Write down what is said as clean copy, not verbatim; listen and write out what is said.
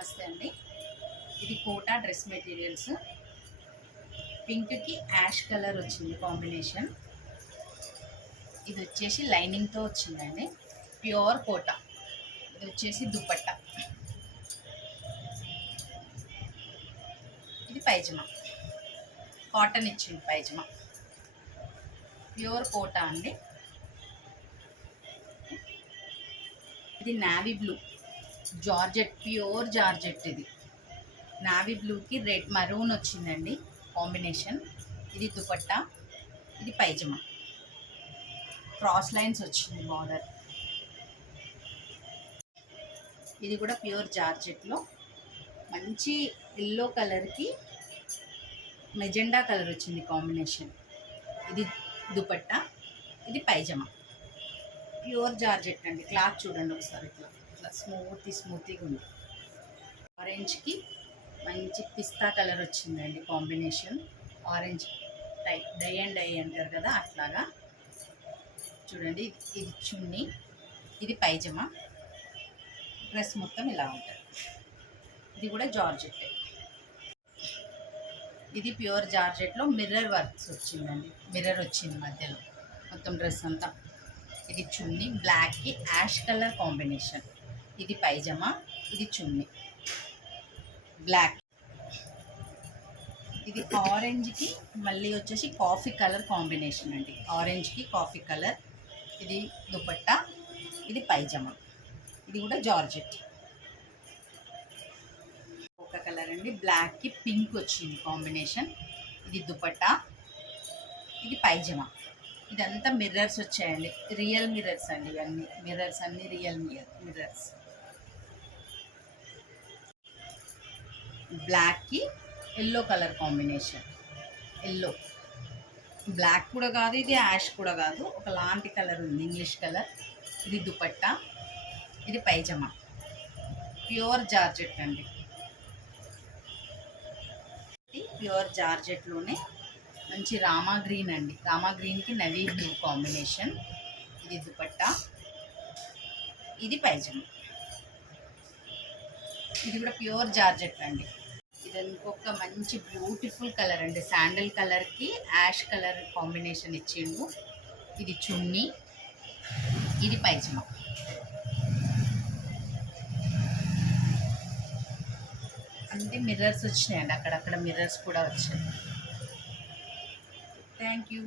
నమస్తే అండి. ఇది కోటా డ్రెస్ మెటీరియల్స్. పింక్కి యాష్ కలర్ వచ్చింది కాంబినేషన్. ఇది వచ్చేసి లైనింగ్తో వచ్చిందండి. ప్యూర్ కోటా. ఇది వచ్చేసి దుపట్టా. ఇది పైజమా. కాటన్ ఇచ్చింది పైజమా. ప్యూర్ కోటా అండి. ఇది navy blue georgette, pure georgette. ఇది నావీ బ్లూకి రెడ్ మరూన్ వచ్చిందండి కాంబినేషన్. ఇది దుపట్టా, ఇది పైజమా. క్రాస్ లైన్స్ వచ్చింది బార్డర్. ఇది కూడా ప్యూర్ జార్జెట్లో మంచి ఎల్లో కలర్కి మెజెండా కలర్ వచ్చింది కాంబినేషన్. ఇది దుపట్టా, ఇది పైజమా. ప్యూర్ జార్జెట్ అండి. క్లాత్ చూడండి ఒకసారి. ఇట్లా స్మూతీగా ఉంది. ఆరెంజ్కి మంచి పిస్తా కలర్ వచ్చిందండి combination. Orange type dye and dye అంటారు కదా, అట్లాగా చూడండి. ఇది చున్నీ, ఇది పైజమా. డ్రెస్ మొత్తం ఇలా ఉంటుంది. ఇది కూడా జార్జెట్. ఇది ప్యూర్ జార్జెట్లో మిర్రర్ వర్క్స్ వచ్చిందండి. మిర్రర్ వచ్చింది మధ్యలో మొత్తం డ్రెస్ అంతా. ఇది చున్నీ, బ్లాక్కి యాష్ కలర్ కాంబినేషన్. ఇది పైజమా, ఇది చున్నీ బ్లాక్. ఇది ఆరెంజ్కి మళ్ళీ వచ్చేసి కాఫీ కలర్ కాంబినేషన్ అండి. ఆరెంజ్కి కాఫీ కలర్. ఇది దుపట్టా, ఇది పైజమా. ఇది కూడా జార్జెట్. ఒక కలర్ అండి. బ్లాక్కి పింక్ వచ్చింది కాంబినేషన్. ఇది దుపట్టా, ఇది పైజమా. ఇదంతా మిర్రర్స్ వచ్చాయండి. రియల్ మిర్రర్స్ అండి. ఇవన్నీ మిర్రర్స్ అన్నీ రియల్ మిర్రర్స్. బ్లాక్కి yellow colour combination. Yellow black కూడా కాదు, ఇది యాష్ కూడా కాదు, ఒక లాంటి కలర్ ఉంది, ఇంగ్లీష్ కలర్. ఇది దుపట్టా, ఇది పైజమా. ప్యూర్ జార్జెట్ అండి. ప్యూర్ జార్జెట్లోనే మంచి రామా గ్రీన్ అండి. రామా గ్రీన్కి నవీ బ్లూ కాంబినేషన్. ఇది దుపట్టా, ఇది పైజమా. ఇది కూడా ప్యూర్ జార్జెట్ అండి. ఇది ఇంకొక మంచి బ్యూటిఫుల్ కలర్ అండి. శాండల్ కలర్కి యాష్ కలర్ కాంబినేషన్ ఇచ్చిండు. ఇది చున్నీ, ఇది పైజమా. అంటే మిర్రర్స్ వచ్చినాయండి. అక్కడక్కడ మిర్రర్స్ కూడా వచ్చాయి. Thank you.